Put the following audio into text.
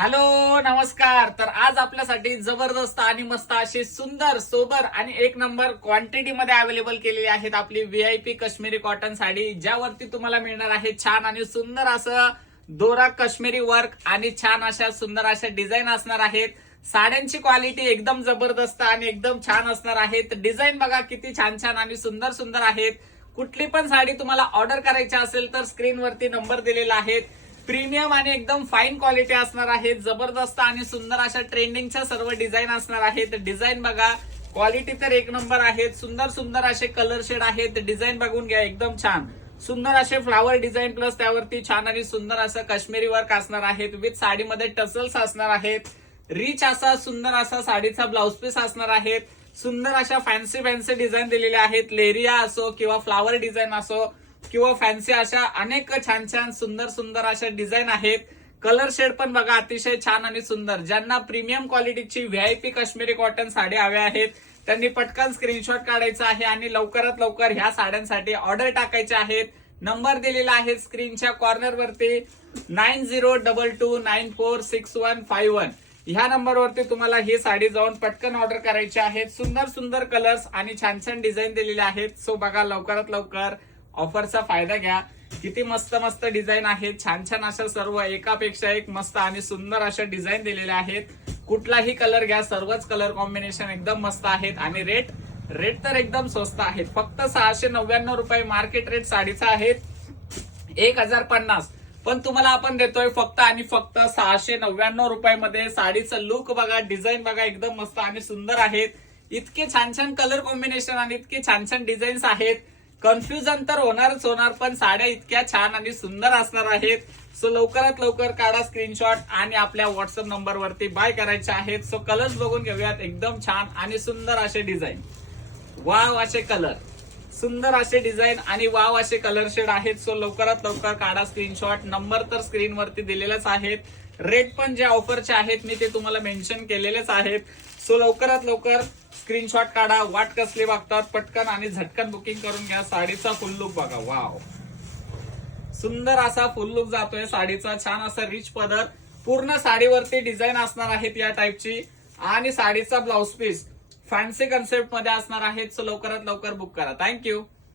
Hello नमस्कार. तर आज आपल्यासाठी जबरदस्त आणि मस्त अशी सुंदर सोबर आणि एक नंबर क्वांटिटी मध्ये अवेलेबल केलेली आहेत आपली व्हीआयपी काश्मीरी कॉटन साडी, ज्यावरती तुम्हाला मिळणार आहे छान आणि सुंदर असं दोरा काश्मीरी वर्क आणि छान अशा सुंदर अशा डिझाईन असणार आहेत. साड्यांची क्वालिटी एकदम जबरदस्त आणि एकदम छान असणार आहेत. डिझाईन बघा किती छान छान आणि सुंदर सुंदर आहेत. कुठली पण साडी तुम्हाला ऑर्डर करायची असेल तर स्क्रीनवरती नंबर दिलेला आहे. प्रीमियम आणि एकदम फाईन क्वालिटी असणार आहे. जबरदस्त आणि सुंदर अशा ट्रेंडिंगच्या सर्व डिझाईन असणार आहेत. डिझाईन बघा, क्वालिटी तर एक नंबर आहेत. सुंदर सुंदर असे कलर शेड आहेत. डिझाईन बघून घ्या, एकदम छान सुंदर असे फ्लावर डिझाईन प्लस त्यावरती छान आणि सुंदर असं काश्मीरी वर्क असणार आहेत. विथ साडीमध्ये टसल्स असणार आहेत. रिच असा सुंदर असा साडीचा ब्लाउज पीस असणार आहेत. सुंदर अशा फॅन्सी फॅन्सी डिझाईन दिलेल्या आहेत. लेरिया असो किंवा फ्लावर डिझाईन असो किंवा फॅन्सी अशा अनेक छान छान सुंदर सुंदर अशा डिझाईन आहेत. कलर शेड पण बघा अतिशय छान आणि सुंदर. ज्यांना प्रीमियम क्वालिटीची व्हीआयपी काश्मीरी कॉटन साडी हव्या आहेत त्यांनी पटकन स्क्रीनशॉट काढायचा आहे आणि लवकरात लवकर ह्या साड्यांसाठी ऑर्डर टाकायचे आहेत. नंबर दिलेला आहे स्क्रीनच्या कॉर्नर वरती 9022946151. ह्या नंबरवरती तुम्हाला ही साडी जाऊन पटकन ऑर्डर करायची आहे. सुंदर सुंदर कलर्स आणि छान छान डिझाईन दिलेले आहेत. सो बघा लवकरात लवकर ऑफरचा फायदा घ्या. किती मस्त मस्त डिझाईन आहेत. छान छान अशा सर्व एकापेक्षा एक मस्त आणि सुंदर अशा डिझाईन दिलेल्या आहेत. कुठलाही कलर घ्या, सर्वच कलर कॉम्बिनेशन एकदम मस्त आहेत. आणि रेट तर एकदम स्वस्त आहेत. फक्त 699 रुपये मार्केट रेट साडीचा आहे 1050. पण तुम्हाला आपण देतोय फक्त आणि फक्त 699 रुपयामध्ये. साडीचं लुक बघा, डिझाईन बघा, एकदम मस्त आणि सुंदर आहेत. इतके छान छान कलर कॉम्बिनेशन आणि इतके छान छान डिझाईन्स आहेत. कन्फ्युजन तर होणारच होणार, पण साड्या इतक्या छान आणि सुंदर असणार आहेत. सो लवकरात लवकर काढा स्क्रीनशॉट आणि आपल्या व्हॉट्सअप नंबरवरती बाय करायचे आहेत. सो कलर्स बघून घेऊयात. एकदम छान आणि सुंदर असे डिझाईन, वाव असे कलर, सुंदर असे डिझाईन आणि वाव असे कलर शेड आहेत. सो लवकरात लवकर काढा स्क्रीनशॉट. नंबर तर स्क्रीनवरती दिलेलेच आहेत. रेट पण जे ऑफरचे आहेत मी ते तुम्हाला मेन्शन केलेलेच आहेत. सो लवकरात लवकर स्क्रीनशॉट काढा. वाट कसली बघतात, पटकन आणि झटकन बुकिंग करून घ्या. साडीचा फुल लुक बघा, वाव, सुंदर असा फुल लुक जातोय साडीचा. छान असा रिच पदर, पूर्ण साडीवरती डिझाईन असणार आहेत या टाईपची. आणि साडीचा ब्लाउज पीस फॅन्सी कन्सेप्ट मध्ये असणार आहेत. सो लवकरात लवकर बुक करा. थँक्यू.